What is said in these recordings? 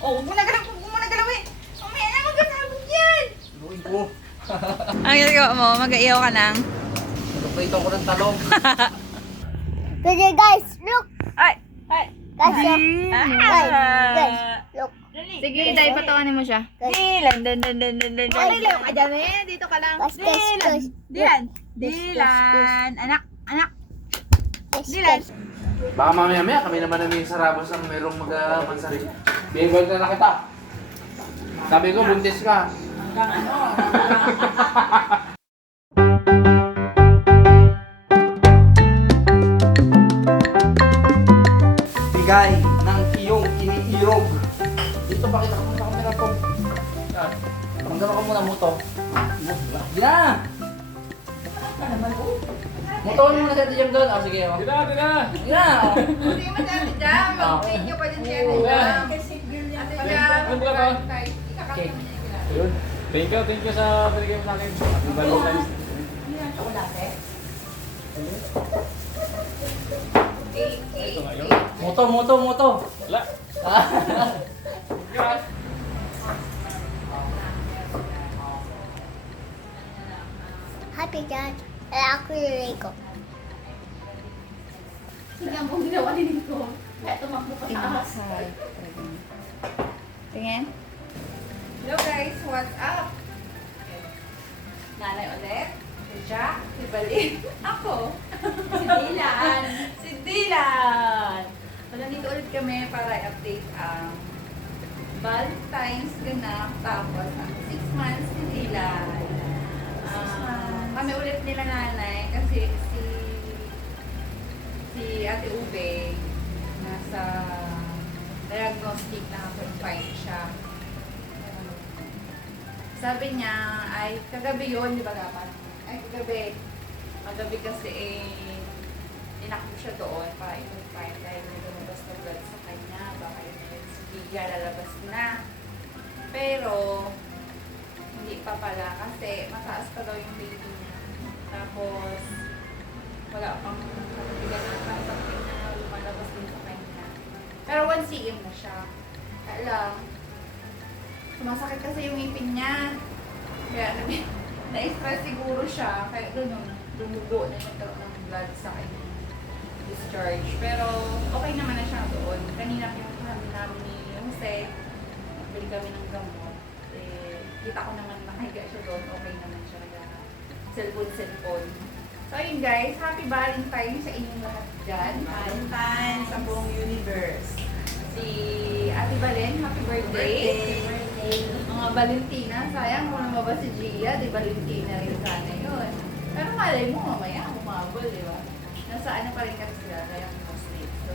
Oh, huwag mo na galawin. Mamaya na magkasabog yan. Luin ko. Ang ginagawa mo, mag-aiyaw ka ng... Naluprito ko ng talong. Okay, guys, look. Ay! Guys, look. Sige, dahil patawanin mo siya. Dilan, Dilan ka dyan eh. Dito ka lang. Dilan. Anak. Dilan. Baka mamaya kami naman namin sa Rabos ang mayroong mag-mansari. Bibag na kita. Sabi ko, buntis ka. Bigay ng iyong iniirog. Dito, pakita ko sa camera ko. Yan. Panggawa ko muna mo to. Yan! Motor mo na sa diyam doon. Oh, sige. Oh. Yan! Hindi mo dyan dyan. Mag-video pa din siya. Ano ba ka? Okay. Yun. Thank you sa binigay mo sa akin. Happy Valentine's. Ito nga yun. Moto. Wala. Happy dad. Ako yung Rico. Tingnan mo, ginawa ni Nico. Kaya tumakbo pa taas. Tingin. Hello guys, what's up? Nanay ulit. Si Jack. Si Balin. Ako. Si Dylan. Si Dylan. So, nandito ulit kami para i-update ang Valentine's ganap. Tapos, ang 6 months si Dylan. Kami ulit nila nanay kasi si Ate Ube nasa diagnostic na confined siya. Sabi niya ay kagabi yun, di ba dapat? Ay kagabi kasi inakbo siya doon para i-confine dahil may lumabas na blood sa kanya. Baka yun si Bigya lalabas na. Pero hindi pa pala kasi mataas pa daw yung baby niya. Tapos wala pang katabigan na something na lumalabas din sa kanya. Pero 1 cm na siya. Kaya lang, sumasakit kasi yung ngipin niya. Kaya na-stress siguro siya. Kaya doon yung dumugo na nagkaroon ng blood sa kanya. Discharge. Pero okay naman na siya doon. Kanina pinuntahan namin ni Jose. Bili kami ng gamot. Kita ko naman nakahiga siya doon. Okay naman siya. Cellphone. So yun guys, happy Valentine's sa inyong lahat dyan. Valentine's sa buong universe. Si Ate Balen, happy birthday. Mga Valentina, sayang kung lumabas si Gia, di Valentina rin sana yun. Pero malay mo, mamaya umabol, di ba? Nasa ano pa rin kasi sila, kaya mostly. So,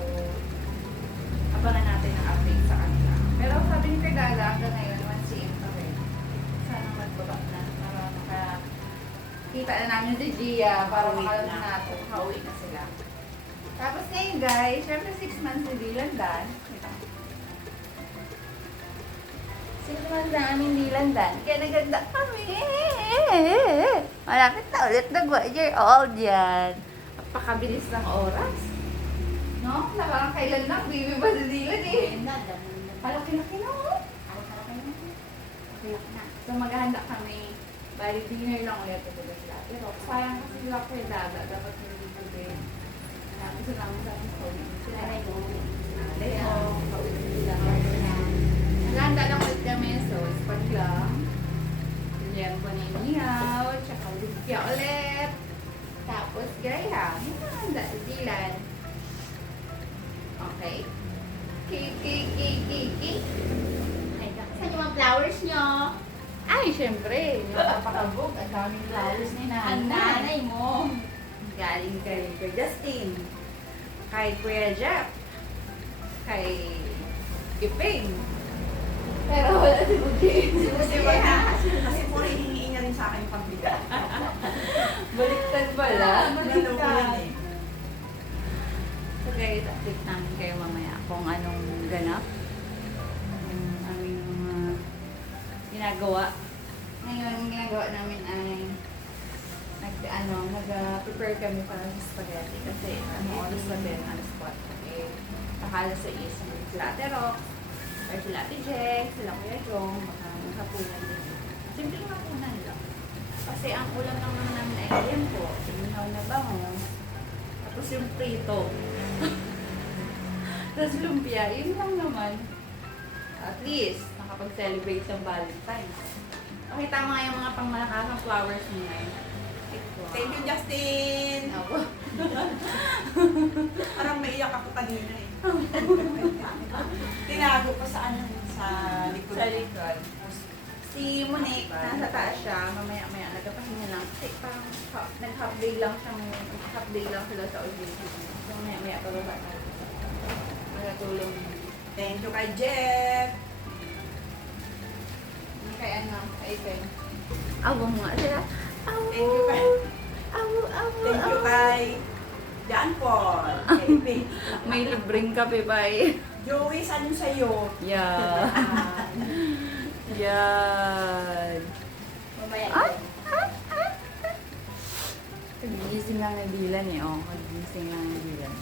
abangan natin ang update sa kanila. Pero sabi ni Cardala, hanggang ngayon, 1 cm pa rin. Sana magbaba na para makakita na namin si Gia para makalam na ito, makauwi na sila. Tapos ngayon guys, syempre 6 months si Dylan Dan. 6 months na aming Dylan Dan. Kaya naganda kami. Malapit na ulit na 1-year-old yan. Napakabilis ng oras. No? Na parang kailan lang, baby ba si Dylan eh. Palaki-laki na oh. So maghahanda kami. Bali dinner lang ulit ito sila. Pero sayang kasi sila ko yung daga. Dapat hindi ko din. Gusto namin sa akin ko. Sila na yung naghahanda lang ulit kami. So spot lang. Yan po ni Miao. Tsaka lumpia ulit. Tapos graham. Handa si Dylan. Okay. Kiki. Saan yung mga flowers nyo? Ay, syempre, yung napakabog, ang daming flowers ni Ang nanay mo. Galing kay Justin, kay Kuya Jeff, kay Iping. Pero wala si Bugi. Kasi po hihingi niya rin sa akin yung pambigat. Baliktad pala. Baliktad. So guys, update namin kayo mamaya kung anong ganap. Yung aming mga ginagawa. Ngayon, ang ginagawa namin ay nag-prepare kami para sa spaghetti kasi oras na din, on the spot. Nakala sa is, sila Ate Rock, Or sila Ate Jex, sila Kuya Jong, baka maghapunan din. Simpleng hapunan lang. Kasi ang ulam lang naman namin ay ayan po, sinihaw na bango. Tapos yung prito. Tapos lumpia, yun lang naman. At least, nakapag-celebrate ng Valentine's. Okay, tama nga yung mga pangmalakasang flowers niya ngayon. Thank you, Justin! Ako. Parang maiyak ako kanina eh. Tinago ko sa ano, sa likod. Sa likod. Si Monique, nasa taas siya, mamaya-maya, nagpapahinga lang. Kasi parang nag-half day lang siya, half day lang sila sa Olympic. So mamaya-maya pababa na. Magatulong. Thank you kay Jeff! Kay ano, kay Ben. Awo nga sila. Awo! Thank you kay... Awo, awo, Thank you awo. kay John Paul. Kay Pink. May libreng kape pa eh. Joey, saan yung sa'yo? Yeah. Yan. Mamaya. Ay! Kagising lang ng Dylan eh. Oh, kagising lang ng Dylan.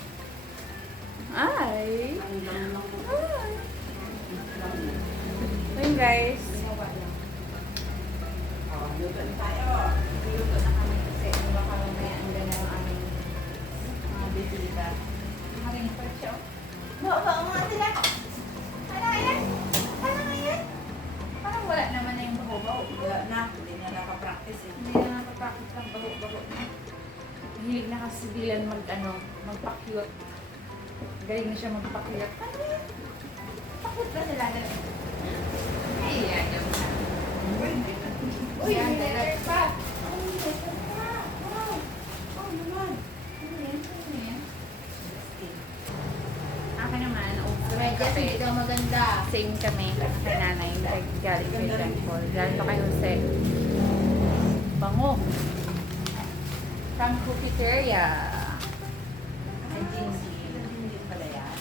Ay! Ang lang lang mo. Ay! Ayun guys. Ginawa lang. Oh, luto na tayo. Luto na kami kasi baka mamaya ang ganda ng aming mga bibita. Nakalimutan siya. Oo nga sila. Ano yan? Ano yan? Parang wala naman na yung baho-baho. Wala na. Hindi na nakapractice eh. Hindi na nakapractice lang baho-baho na. Mahilig na kasi Dylan magpa-cute. Galing na siya magpa-cute. Ano yan? Pakit na sila na. Ay, yan yung Uy, yan, may direct pa. Wow! Oh, naman. Ano yan? Ano yan? Akin naman, over Medyo kape. hindi daw maganda. Same kami kay nanay. Galing kay John Paul. Galing pa kay Jose. Bango. From Cafeteria. Ay, Jinxie. Hindi pala yan.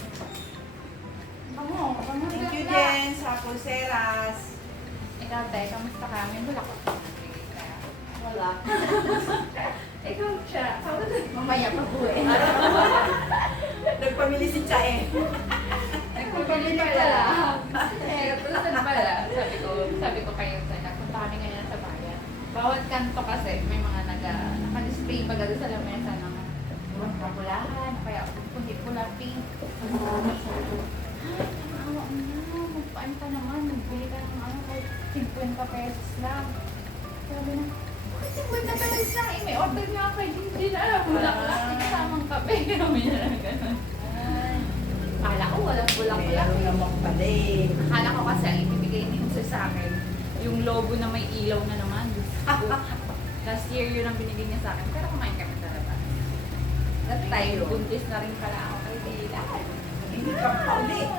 Bango. Bango. Thank you, bla, bla. Jen, sa pulseras. Ikaw, te, kamusta ka? May bulak ko. Wala. Ikaw siya. Mamaya pa po eh. Nagpamili si Cha eh. Nagpapalito pala. Eh, saan pala? Sabi ko kayo sa nagpunta kami ngayon sa bayan. Bawat kanto kasi may mga naka-display pa doon sa lamesa ng kapulahan, kaya pula pink. Awa mo na, magpaan ka naman, magbili ka ng ano, 50 pesos lang. Sabi na, 50 pesos lang, eh, may order nga kay Gigi na, bulak-bulak, kasamang kape. Kami na lang ganun. Akala ko walang bulak-bulak. Meron namang pala eh. Akala ko kasi ang ibibigay ni Jose sa akin, yung logo na may ilaw na naman. Diyos ko. Last year yun ang binigay niya sa akin, pero kumain kami sa labas. That time, buntis na rin pala ako kay Dylan. Hindi ka pa ulit.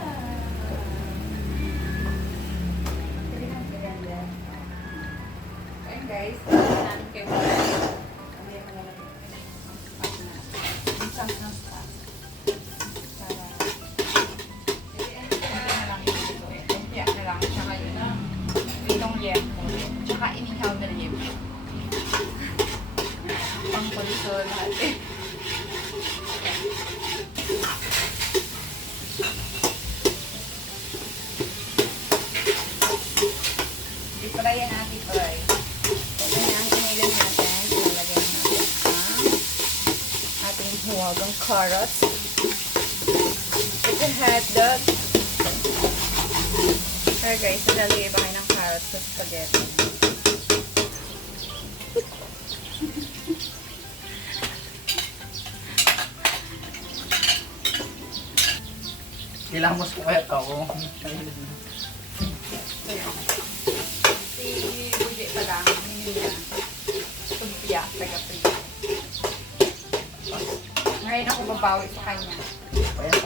And guys, namin kayo Mamaya ka na lang. isang ng spot. Para, hindi na lang yung dito eh. Lumpia na lang, tsaka yun na. Itong liempo. Tsaka inihaw na liempo. Pang poliso natin. I-fry natin, fry. Ayan ang kinilan natin. Ilalagay natin ang ating huwagang carrots. It's a hot dog. Pero guys, nalalagay ba kayo ng carrots sa spaghetti? Kilamos ko kaya ito ako. Si Budi pa lang, hindi niya. Tumpia, taga-tumpia. Ngayon ako babawi sa kanya. Ayan.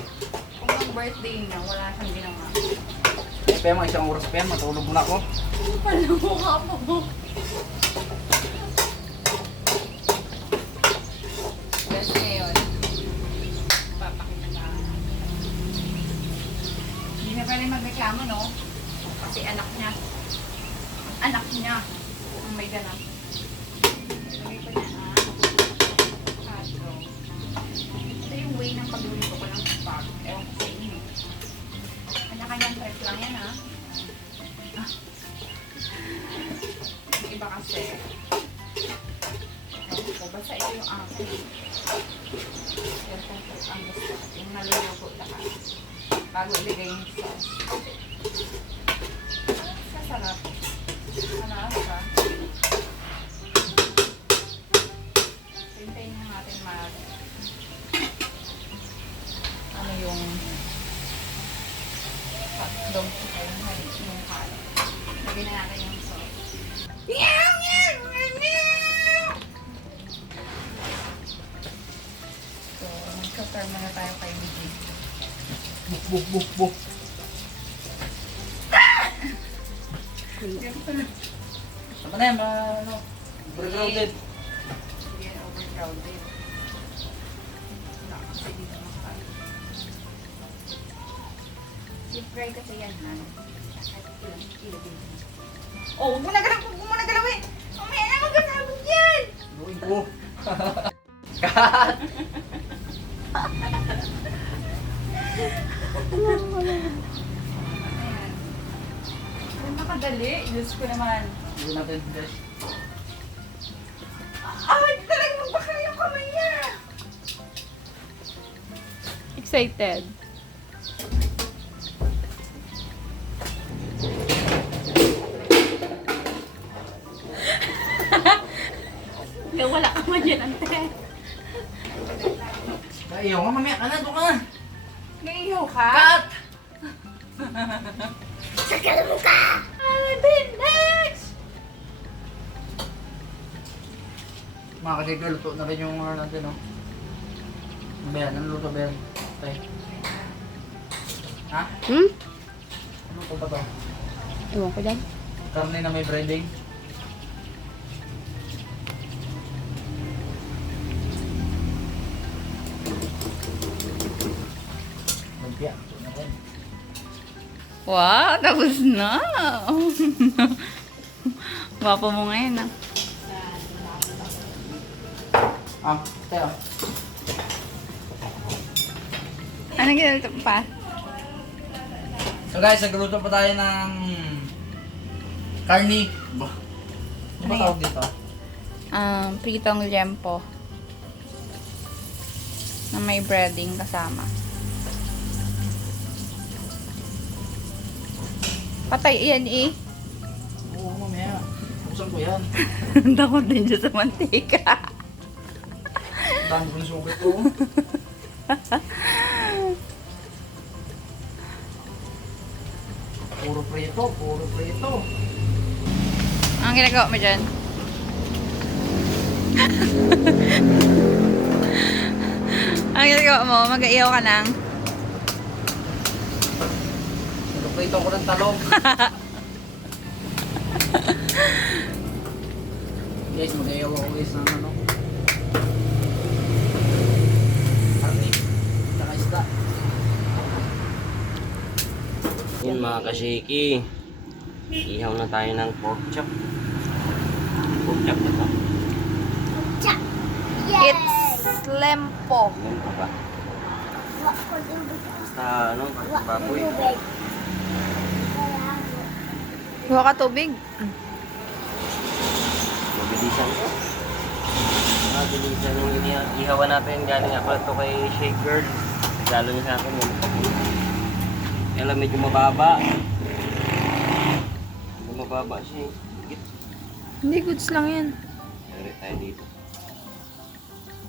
Kung ang birthday niya, wala siyang ginawa. Eh, pero mga isang oras pa yan, matulog muna ako. Palumukha mo. Tapos ngayon, papakita ka. Hindi na pwede magreklamo, no? Kasi anak niya ang may ganap. Lagay ko na avocado. Ito yung way ng pagluluto ko ng spag. Ewan ko sa inyo. Kanya-kanyang presyo lang yan ha. Yung iba kasi. Basta ito yung akin. Yan kung ang gusto. Yung naluluto lahat. Bago ilagay yung sauce. Sasarap. Ano ba? Hintayin mo natin ano yung hotdog sa yung kalat. Lagyan na natin yung sauce. So, mag-confirm muna tayo kay Biggie. Buk. Sama na yan, ano, overcrowded. Hindi yan overcrowded. Wala kasi dito makakain. Deep fry kasi yan, ha? Kahit ilagay mo. Oh, huwag mo na galawin! Mamaya na magkasabog yan! Luwin ko. Cut! Ayan. Ay, makadali. Diyos ko naman. Hindi natin, guys. Ay, talagang magbaka yung kamay niya! Excited. Kaya wala ka man yan, ante. Ayaw nga, mamaya ka na, doon ka na. Naiihaw ka? Cut! Sakal mo ka! Next! Mga kasigal, luto na rin yung ano natin, no? Ano ba yan? Ano luto ba yan? Tay. Ha? Ano luto ba to? Ewan ko dyan. Karne na may breading. Lumpia, luto na rin. Wow, tapos na. Wapo mo ngayon, ah. Tayo. Anong ginagawa pa? So guys, nagluluto pa tayo ng karni. Ano ba tawag dito? Pritong liempo. Na may breading kasama. Patay yan eh. Oo, mamaya. Buksan ko yan. Takot din dyan sa mantika. Dami ko na sugat ko. Puro prito, puro prito. Ang ginagawa mo dyan? Ang ginagawa mo? Mag-aiyaw ka lang? Puro prito ko ng talong. Guys, mag-ayaw ako guys ng ano. Karni. Tsaka isda. Yun mga kashiki, ihaw na tayo ng pork chop. Pork chop na to. It's lempo. Yan pa ba? Basta ano, baboy. Huwa ka tubig. Mabilisan to. Mabilisan yung ihawan natin. Galing ako na to kay Shake Girl. Lalo niya sa akin yun. Kaya lang medyo mababa. Medyo mababa siya. Higit. Hindi, goods lang yan. Kaya tayo dito.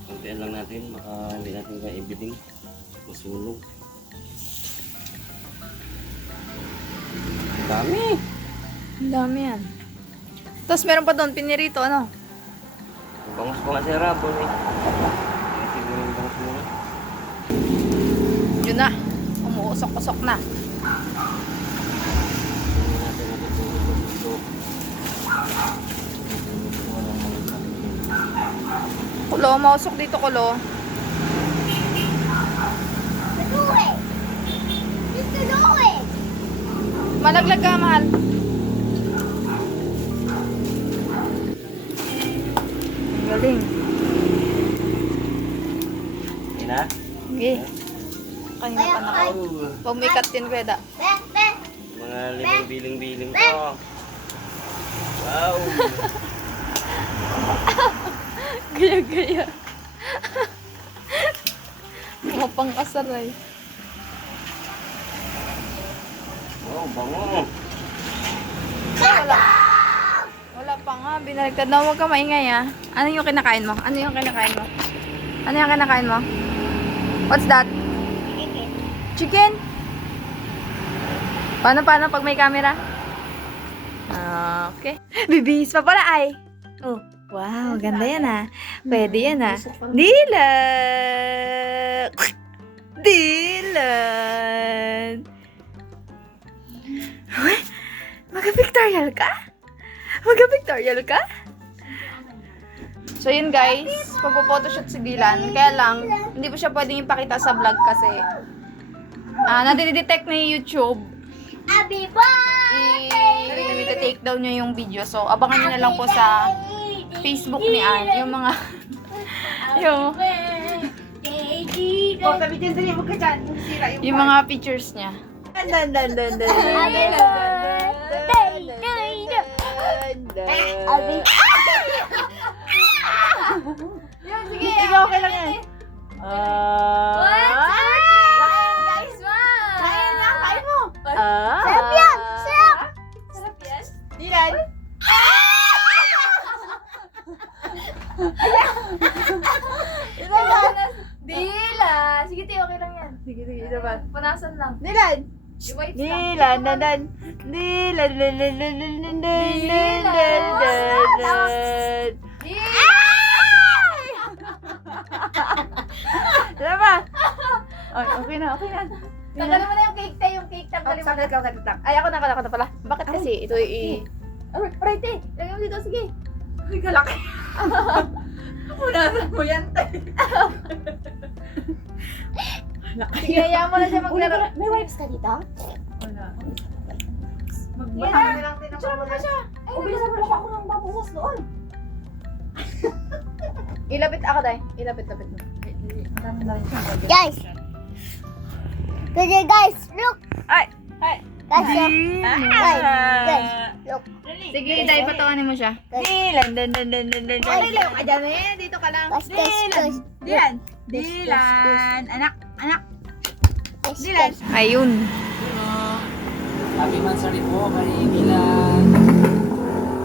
Kuntian lang natin. Baka hindi natin kaya ibiting. Masunog. Ang dami. Ang dami yan. Tapos meron pa doon, pinirito, ano? Bangus pa nga si Rabon eh. Kaya siguro yung bangus muna. Yun na. Umuusok-usok na. Hindi natin natutulog dito. Kulo, mausok dito, kulo. Malaglag ka, mahal. Galing. Yan na. Okay. Kanina pa naka. Pumikat din, Kweda. Malalim ang biling-biling ko. Wow! Gaya-gaya. Mga pang-asaray. Wow, bango! Wala pa nga. Binaliktad na. Huwag ka maingay ah. Ano yung kinakain mo? Ano yung kinakain mo? Ano yung kinakain mo? What's that? Chicken? Paano pag may camera? Okay. Bibihis pa pala ay. Oh, wow. Ganda yan ah. Pwede yan ah. Dilan! Dilan! Uy, mag-pictorial ka? Mag-pictorial ka? So yun guys, pagpo-photoshoot si Dylan. Kaya lang, hindi po siya pwedeng ipakita sa vlog kasi nadidetect ni YouTube. Happy birthday! I-take down niya yung video. So abangan niyo na lang po sa Facebook ni Ann. Yung mga Oh, sabi dyan, dali, huwag ka dyan. Sira yung yung mga pictures niya. Happy birthday to you! Happy Sige, Ikaw, okay lang yan. Guys, Kain lang, kain mo. Sarap yan! Sarap! Sarap yan. Dilan. Dila! Sige, Tio, okay lang yan. Sige, dapat. Punasan lang. Dilan. Yung wipes Dilan, dadan. Dilan, dilan, dilan, dilan, dilan, dilan. Diba ba? Okay na, okay na. Tanggalin mo na yung cake, Te. Yung cake, tanggalin mo na. Ay, ako na pala. Bakit kasi? Ito Alright, Te. Lagyan mo dito, sige. Ay, kalaki. Punasan mo yan, tayo. Sige, hayaan mo na siya maglaro. May wipes ka dito? Wala. Yan Magbasa na. lang din ako. Tsura mo na siya. Ay, bilisan mo ako ng babuhos doon. Ilapit ako, Day. Ilapit mo. Guys! Today guys, look! Ay! Guys, look! Guys, look! Sige, Day, patawanin mo siya. Dilan, dan, dan, dan, dan, dan. Ay, Dilan, ka dyan eh. Dito ka lang. Guys, guys. Dilan. Dilan. Anak. Dilan! Ayun. Happy Mansari po kay Dylan.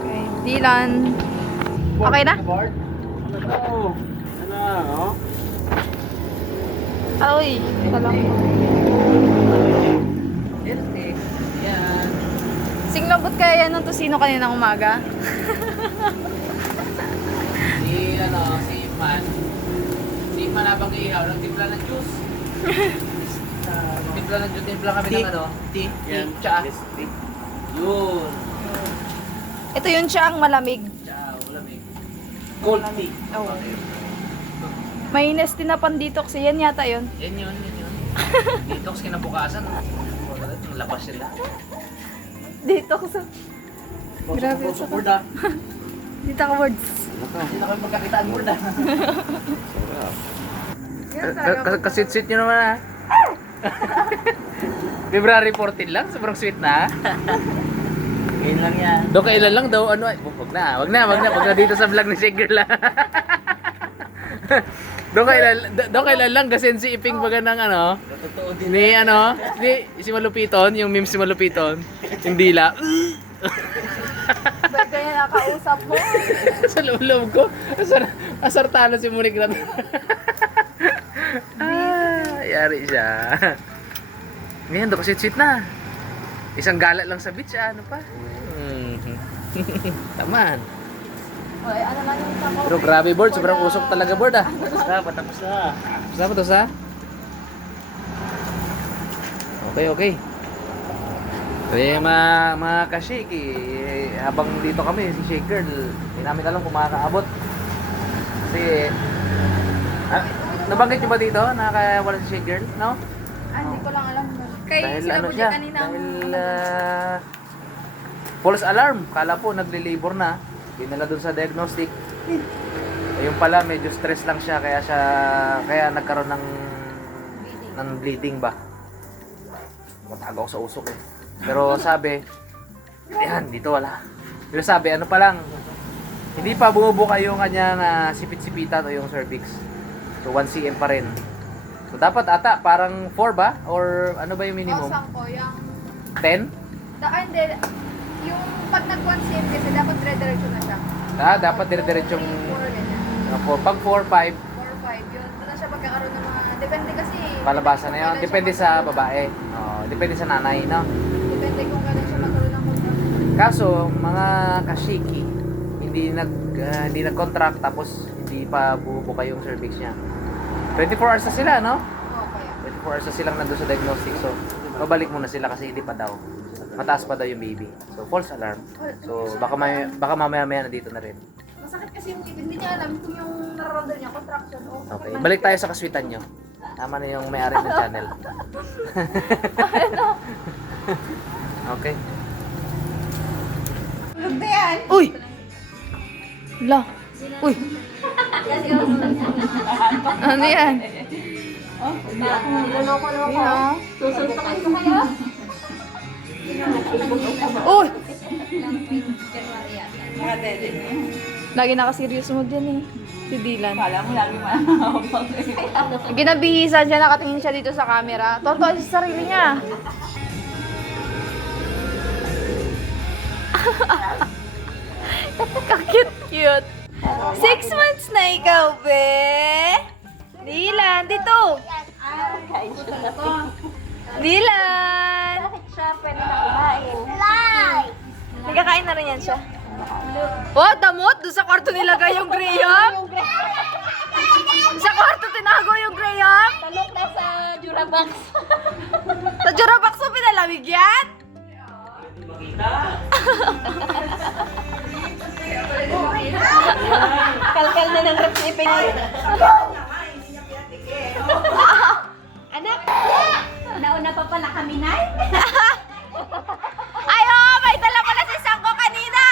Okay, Dylan. Okay na? Board? Ano? Ano? Uy, salam. Yan. Singlabot kaya yan ng tosino kaninang umaga. Si Man. Si Man habang iihaw, nagtimpla ng juice. Timpla kami ng ano? Tea. Yan. Tsaa. Crispy. Yun. Ito yung siyang malamig. Tsaa, ulamig. Cold tea. Oo. May nestin na pandetox. Yan yata yun. Yan yun. Detox kinabukasan. Lapas sila. Detox. Grabe sa Support ah. Dito ka words. Hindi na kayo magkakitaan mo na. Sarap. Kasit-sit nyo naman ah. February 14 lang, sobrang sweet na. Ngayon lang yan. Doon kailan lang daw, ano ay, wag na dito sa vlog ni Shake Girl. Doon kailan lang kasi si Iping baga ng ano, Totoo din. ni ano, si Malupiton, yung memes si Malupiton, yung dila. Ba't kaya nakausap mo? Sa loob ko, asartalo si Monique na. Yari siya. Ngayon, doon kasi sweet na. Isang gala lang sa beach, ano pa? Taman. Oy, ano man yung takaw? Pero grabe board, sobrang usok talaga board ah. Patapos na. Saan mo to sa? Okay. Kaya mga ka-shake habang dito kami, si Shake Girl, hindi namin alam kung makakaabot. Kasi, nabanggit nyo ba dito? Nakakawala si Shake Girl? No? Hindi ko lang alam. Kay Dahil sila ano po siya? kanina. Dahil false alarm. Kala po nagli-labor na. Dinala dun sa diagnostic. Ayun pala, medyo stress lang siya kaya nagkaroon ng bleeding ba. Matago ako sa usok eh. Pero sabi, yan, dito wala. Pero sabi, ano pa lang, hindi pa bumubuka yung kanyang sipit-sipitan o yung cervix. So 1 cm pa rin. So dapat ata parang 4 ba? Or ano ba yung minimum? Saan ko, yung... 10? Hindi, yung pag nag-1 cm kasi dapat dire-diretso na siya. Dapat dire-diretsong 4, ganyan. pag 4, 5, 4, 5, yun. Doon na siya magkakaroon ng mga... Depende kasi. palabasan na yun. Kailan Depende siya sa magkaroon- babae. Depende sa nanay, no? Depende kung kailan siya magkaroon ng contract. Kaso, mga kashiki, hindi nag-contract tapos hindi pa bubuka yung cervix niya. 24 hours na sila, no? Oo, kaya. 24 hours na silang nandun sa diagnostic. So, babalik muna sila kasi hindi pa daw. Mataas pa daw yung baby. So, false alarm. So, baka mamaya-maya na dito na rin. Masakit kasi yung ngipin. Hindi niya alam kung yung nararamdaman niya, contraction o... Okay, balik tayo sa kaswitan nyo. Tama na yung may-ari ng channel. Okay. Tulog na yan! Uy! La! Uy! Ano yan? Susuntokin ko kayo? Uy! Lagi nakaserious mo dyan eh. Si Dylan. Kala mo lagi ginabihisan siya, nakatingin siya dito sa camera. Totoo siya sa sarili niya. Ka-cute-cute. 6 months na ikaw, be. Dylan, dito. Dylan. Fly! Nagkakain na rin yan siya. Oh, damot! Doon sa kwarto nilagay yung graham? Sa kwarto tinago yung graham? Talok na sa Jurabox. Sa Jurabox mo pinalamig yan? Kalkal na ng rep si Ipinay. Anak! Nauna pa pala kami, Nay. Ay, oh, may dala pala si Sangko kanina!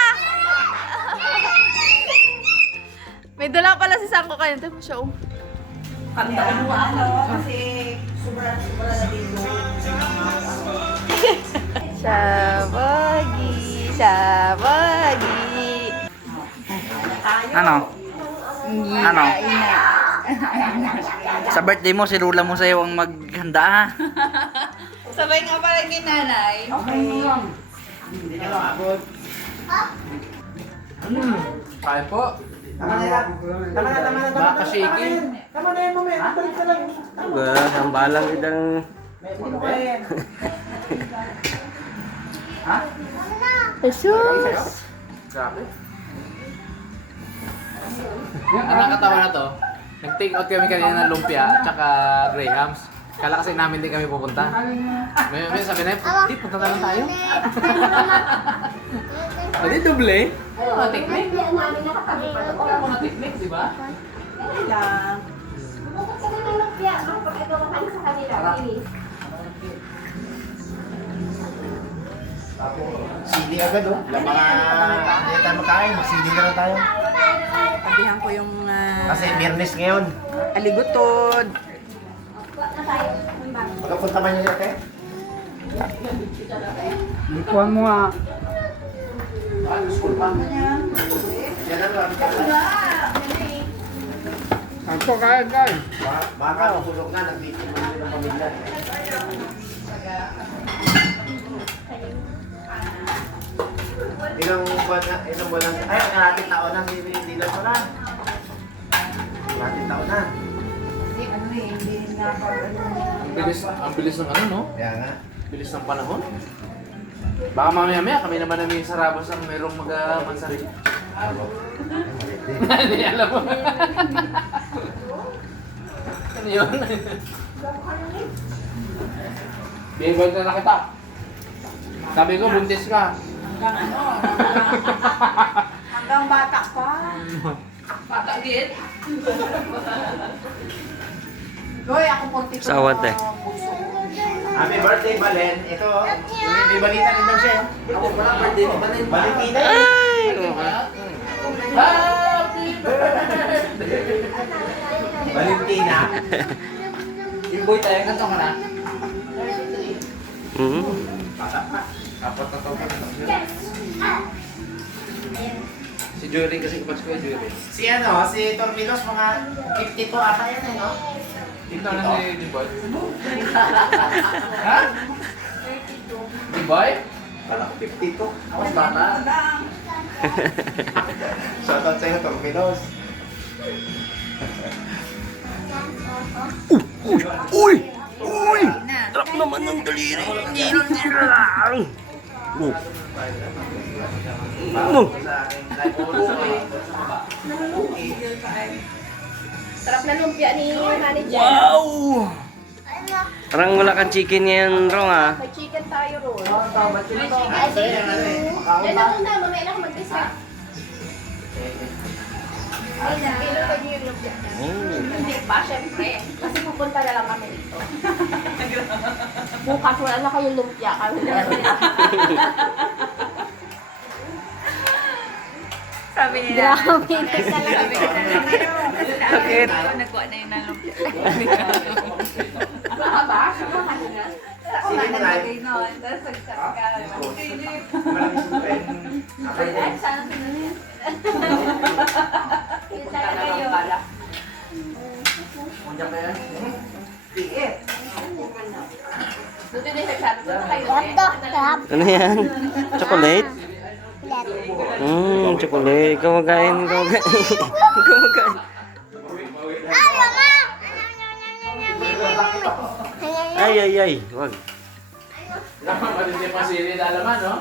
May dala pala si Sangko kanina. Ito mo siya, oh. Sabagi, sabagi. Ano? Ano? Sa birthday mo, si Rula mo sa'yo ang maghanda, ha? Sabay nga pala ni nanay. Kain po. Tama na. Baka shaking. Ang balang idang... Jesus! Grabe. Ang nakakatawa na to, nag-take out kami kanina ng lumpia at saka grahams. Kala kasi namin din kami pupunta. May sabi na, di, punta na lang tayo. O di, doble. Oo, mga technique. Oo, mga technique, di ba? Sili agad oh. Wala mga hindi tayo magkain. Magsili na lang tayo. Sabihan ko yung Kasi Biyernes ngayon. aligutod. Magkapunta man yun ate? Ikuhan mo nga. School pa. Yan na lang. Ako, kain. Baka mahulog na. Nag-meeting mo ng pamilya. Ilang buwan na? Ay, kalating taon na si Dylan ko na. Kalating taon na. Ang bilis ng ano, no? Kaya nga. Bilis ng panahon. Baka mamaya-maya kami naman na sa Rabas ang merong mag-mansari. Hindi alam mo. Ano yun? Bibig na kita. Sabi ko, buntis ka. Hanggang bata pa. Bata din. Goy, ako 42 Sawat eh. Happy birthday, Balen. Ito, may balita rin daw siya. Ako pala, birthday mo. Valentina. Happy birthday! Valentina. Yung boy tayo, ganito ka na. Apat na taon pa rin. Si Jory kasi kapag ko yung Jory. Si ano, si Tormilos, mga 52 ata yan eh, no? Tingnan na si Diboy. Ha? Diboy? Kala ko 52. Mas bata. Shoutout sa'yo, Tormilos. Uy! Uy! Trap naman ng daliri. Sarap na lumpia ni manager. Wow! Parang wala kang chicken ngayon, Rong, ah. May chicken tayo ron. Ay, Yan na muna, mamaya na ako mag-decide. Kailan ko niyo yung lumpia na? Hindi pa, syempre. Kasi pupunta na lang kami dito. Bukas wala na kayong lumpia. Kami na lang. Sabi niya. Grabe. Sabi ko na lang. Bakit? Nagkuha na yun ng lumpia. Ano ka ba? Ano ka na? Ako nga naglagay noon. Tapos nagchat ka. Ay, sana sinunin. Yun talaga yun. Buti na siya sabi ko na kayo. Ano yan? Chocolate? Chocolate. Ikaw magayin, ikaw magayin. Ikaw magayin. Ay, ay, ay. Wag. Laman pa din yung pasili na alaman, no?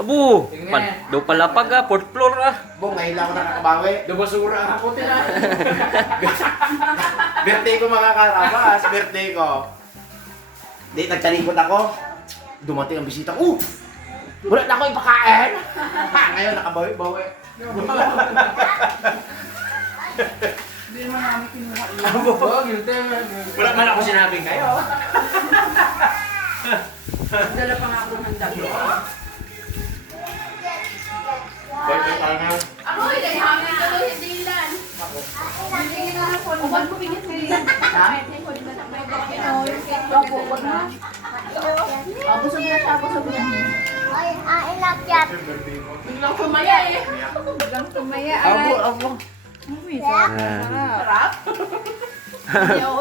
Abo! Daw palapag, ah. Fourth floor, ah. Bong, ngayon lang ako nakakabawi. Dubasura ang puti na. Birthday ko mga karabas, birthday ko. Di, nagtalikod ako. Dumating ang bisita ko. Wala na ako ipakain. Ha, ngayon nakabawi-bawi. Hindi naman namin kinuha. Oo, guilty. Wala man ako sinabing kayo. Dala pa nga ako ng handa. Birthday tayo ngayon. Ako, hindi hangin ka daw hindi ilan. Hindi na ako. Uban mo bigyan sa ilan. Opo, wag na. Busog na siya, busog na. Biglang kumaya eh. Biglang tumaya. Abo. Sarap.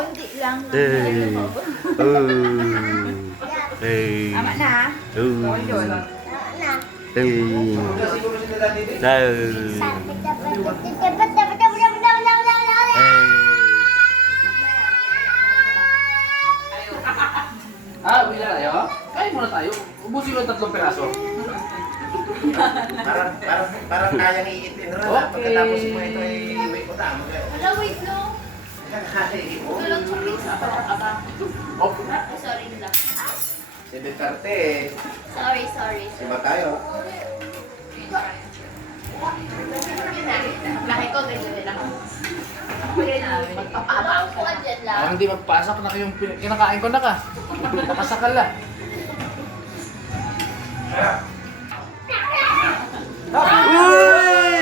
Hindi lang. Hey. Tama na ha. Siguro sila dito. Uwi na tayo? Kain muna tayo. Ubusin mo yung 3 peraso. Parang kayang iitin rin. Pagkatapos mo ito ay iwi ko na. Wala, wait no. Tulog sa pizza. Sorry nila. Si Duterte eh. Sorry. Iba tayo. Laki ko, ganyan nila. Magpapabaw ko ka dyan lang. Hindi magpasak na kayong kinakain ko na ka. Nakasakal na. Uy!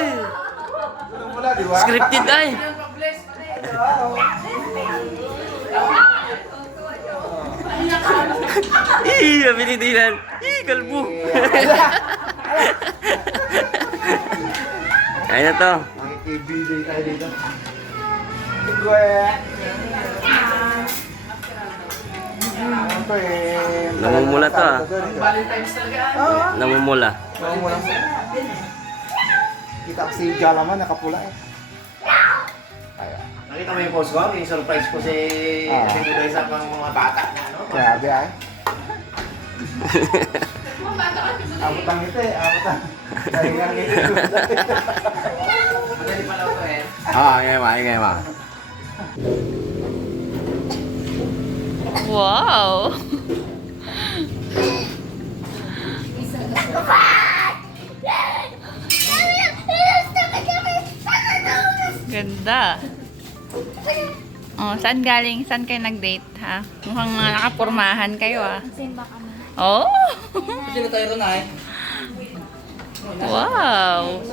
Wala, di ba? Scripted, ay. Sabi ni Dylan. Kalbo. Kaya na to. Makikibigay tayo dito. Ito eh. Namumula to, ah. Valentine's talaga. Namumula. Namumula. Kita ko si Jalaman, nakapula eh. Nakita mo yung post ko? Yung surprise ko si Sinulay sa mga bata na ano? Grabe ay. Abutang ito eh, abutang. Sahingang ito. Madali pala ito eh. Ingay ma. Wow! Ganda. Oh, saan galing? Saan kayo nag-date, ha? Mukhang mga nakapurmahan kayo, ah. Simba kami. Oh! Sino tayo ron, ay? Wow!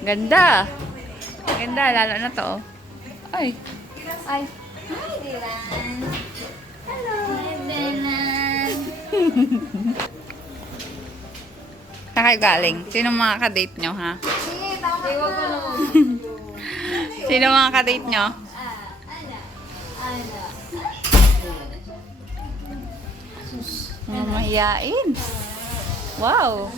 Ganda. Ganda, lalo na to. Ay. Ay. Hi, Dylan. Hello. Hi, Dylan. Saan kayo galing? Sino mga ka-date nyo, ha? Sino mga ka-date nyo? Mamahiyain. Wow.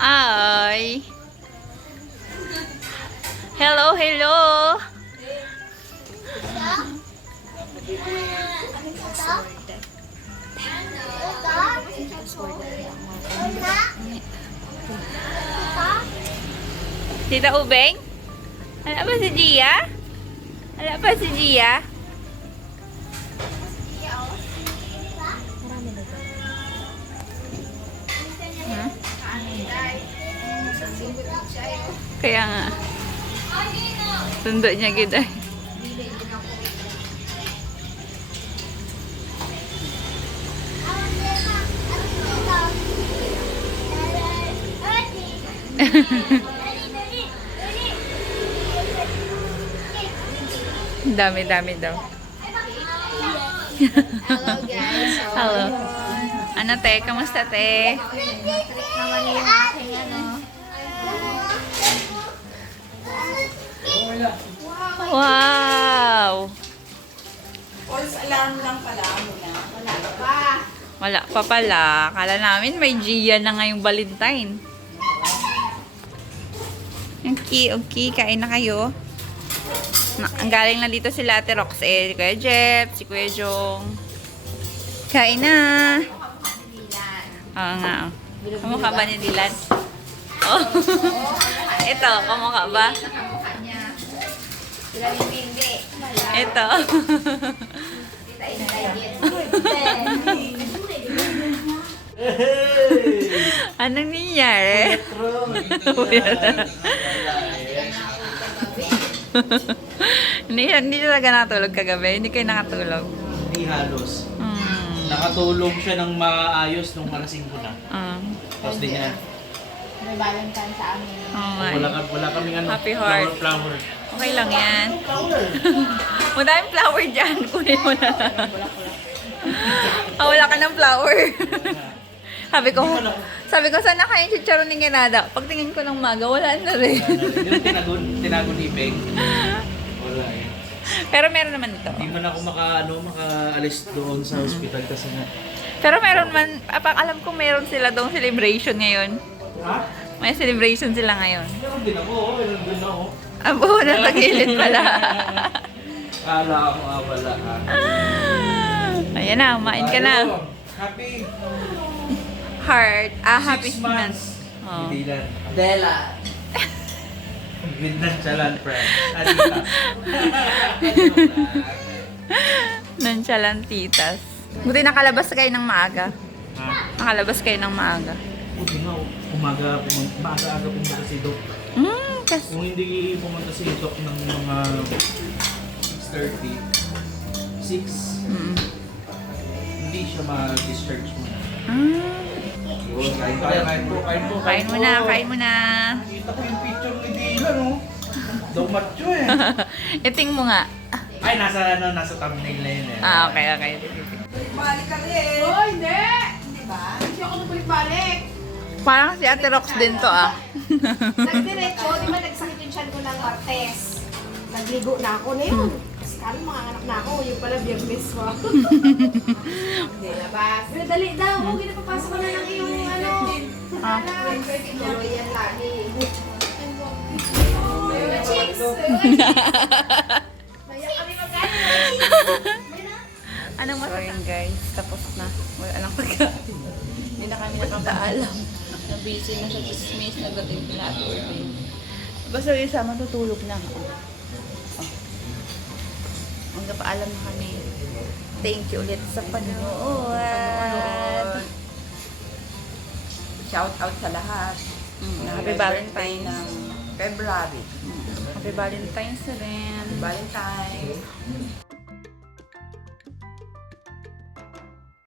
Ay. Hello, hello. Tita Ubeng? Wala ba si Gia? Wala ba si Gia? Huh? Kaya nga. Tundo niya gid ay. Dami-dami daw. Hello guys. So, Hello. Ano te? Kamusta te? naman yung aking ano. Wow! False alarm lang pala. Ano na? Wala pa. Wala pa pala. Kala namin may Gia na ngayong Valentine. Okay, okay. Kain na kayo. Ang galing na dito sila Ate Rox si Kuya Jeff, si Kuya Jong. Kain na. Oo nga. Oh. Kamukha ba ni Dylan? Oh. Ito, kamukha ba? Nakamukha niya. Sila yung hindi. Ito. Kita inalagyan. Anong nangyari? Hindi talaga nakatulog kagabi. Hindi kayo nakatulog. Hindi halos. Hmm. Nakatulog siya ng maayos nung alas 5 na. Tapos di niya. May Valentine sa amin. Oh my. Wala kaming ano. Happy heart. Flower. Okay lang yan. Madaming flower dyan. Kunin mo na. Wala ka ng flower. sabi ko, sana kayo yung chicharon ni Ganada. Pagtingin ko ng maga, wala na rin. Yung tinago ni Peng. Wala eh. Pero meron naman ito. Hindi man ako makaalis doon sa hospital kasi nga. Pero meron man, alam ko meron sila doong celebration ngayon. Ha? May celebration sila ngayon. Meron din ako. Meron din ako. Abo, natagilid pala. Kala ako wala. Ayan na, kumain ka na. Happy Heart. Happy 6 months. Oh. Hindi lang. Adela. With nonchalant friend. Adita. Nonchalantitas. Buti nakalabas kayo ng maaga. Nakalabas kayo ng maaga. Buti nga, maaga-aga pumunta si Doc. Kasi... Kung hindi pumunta si Doc ng mga 6:30, 6, hindi siya ma-discharge mo na. Yun, kain po. Kain mo na, kain mo na. Kita ko yung picture ni Dylan, oh. Daw macho eh. Iting mo nga. Ay, nasa thumbnail na yun eh. Okay. Balik ka rin. Oh, hindi. Hindi ba? Hindi ako nabalik-balik. Parang si Ate Rox din to Nagdiretso, di ba nagsakit yung tiyan ko ng Martes? Nagligo na ako na yun. Kasi kami mga anak na ako, yung pala Biyernes ko. Hindi labas. Pero dali daw, kung pinapapasok ko na lang yung ano. Tuloy yan lagi. Chicks! Maya kami magkano. Anong masasabi? Guys, tapos na. Wala lang pagkain. Hindi na kami nakapaalam. Na-busy na sa chismis, nagating pinatulog. Basta yung isa, matutulog na. Magpaalam na kami. Thank you ulit sa panonood. Shout out sa lahat. Happy Valentine's. ng February. Happy Valentine's na rin. Valentine's.